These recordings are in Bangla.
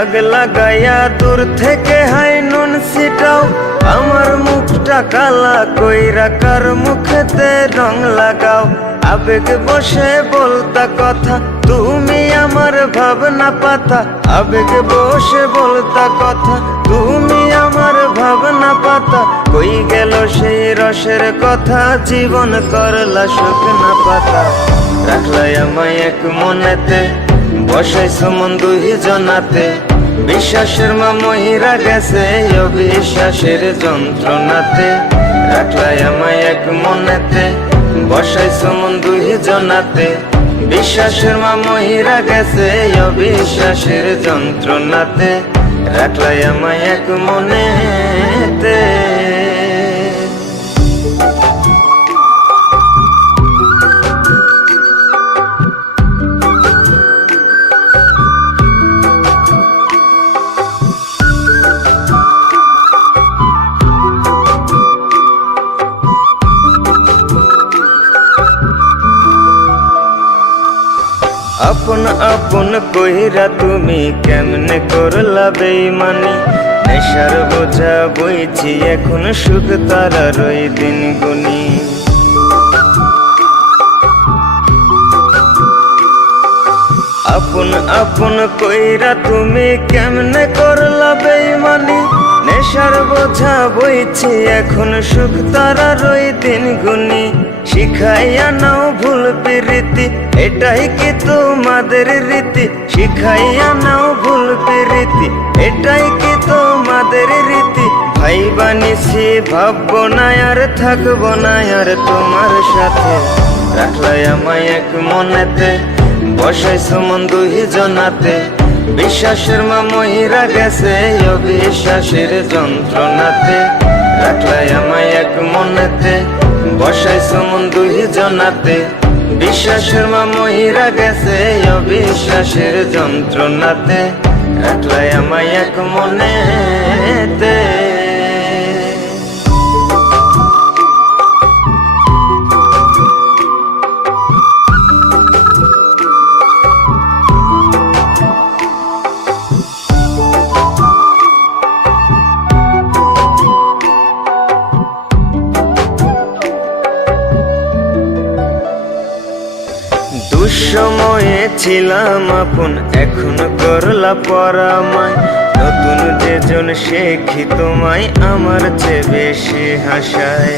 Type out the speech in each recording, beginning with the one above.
দাগ লাগাইয়া দূর থেকে হাই নুন ছিটাও, আমার মুখটা কালা কইরা কার মুখেতে রং লাগাও। আবেগ বসে বলতা কথা, তুমি আমার ভাবনা পাতা। আবেগ বসে বলতা কথা, তুমি আমার ভাবনা পাতা। কই গেল সেই রসের কথা, জীবন করলা শুকনা পাতা। রাখলাই আমায় এক মনেতে, বসাইছো মন দুই জনাতে। বিশ্বাসের মা মহিরা গেছে অবিশ্বাসের যন্ত্রণাতে। রাখলাই আমায় এক মনেতে, বসাইছো মন দুই জনাতে। বিশ্বাসের মা মহিরা গেছে অবিশ্বাসের যন্ত্রণাতে। রাখলাই আমায় এক মনেতে। আপন আপন কইরা তুমি কেমনে করলা বেইমানি। নেশার বোঝা বইছি এখন, সুখ তারার ওই দিন গুনি। আপন আপন কইরা তুমি কেমনে করলা বেইমানি। নেশার বোঝা বইছি এখন, সুখ তারার ওই দিন গুনি। শিখাইয়া নাও ভুল প্রীতি, এটাই কি তোমাদের রীতি। শিখাইয়া নাও ভুল প্রীতি, এটাই কি তোমাদের রীতি। ভাই বানিছি ভাববো না আর, থাকবো না আর তোমার সাথে। রাখলাই আমায় এক মনেতে, বসাইছো মন দুই জনাতে। বিশ্বাসের মা মহিরা গেছে অবিশ্বাসের যন্ত্রণাতে। রাখলাই আমায় এক মনেতে, বসাইছো মন দুই জনাতে। বিশ্বাসের মা মহিরা গেছে অবিশ্বাসের যন্ত্রণাতে। রাখলাই আমায় এক মনেতে। দুঃসময়ে ছিলাম আপন, এখন করলা পরামায়। নতুন যেজন শেখি তোমায়, আমার চেয়ে বেশি হাসায়।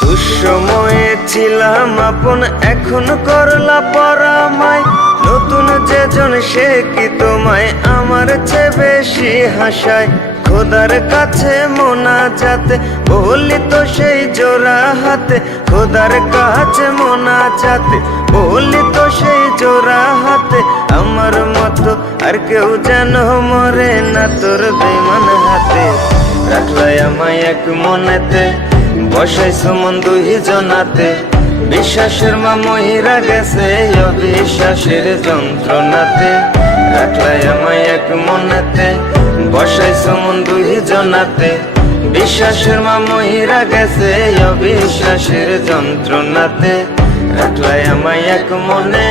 দুঃসময়ে ছিলাম আপন, এখন করলা পরামায়। নতুন যেজন শেখি তোমায়, আমার চেয়ে বেশি হাসায়। খোদার কাছে মোনাজাতে বলি তো সেই জোড়া হাতে। খোদার কাছে মোনাজাতে বলি তো সেই জোড়া হাতে। আমার মতো আর কেউ যেন মরে না তোর বেমান হাতে। রাখলাই আমায় এক মনেতে, বসাইছো মন দুই জনাতে। বিশ্বাসের মা মহিরা গেছে অবিশ্বাসের যন্ত্রণাতে। রাখলাই আমায় এক মনেতে, বসাইছো মন দুই জনাতে। বিশ্বাসের মা মহিরা গেছে অবিশ্বাসের যন্ত্রণাতে। রাখলাই আমায় এক মনে।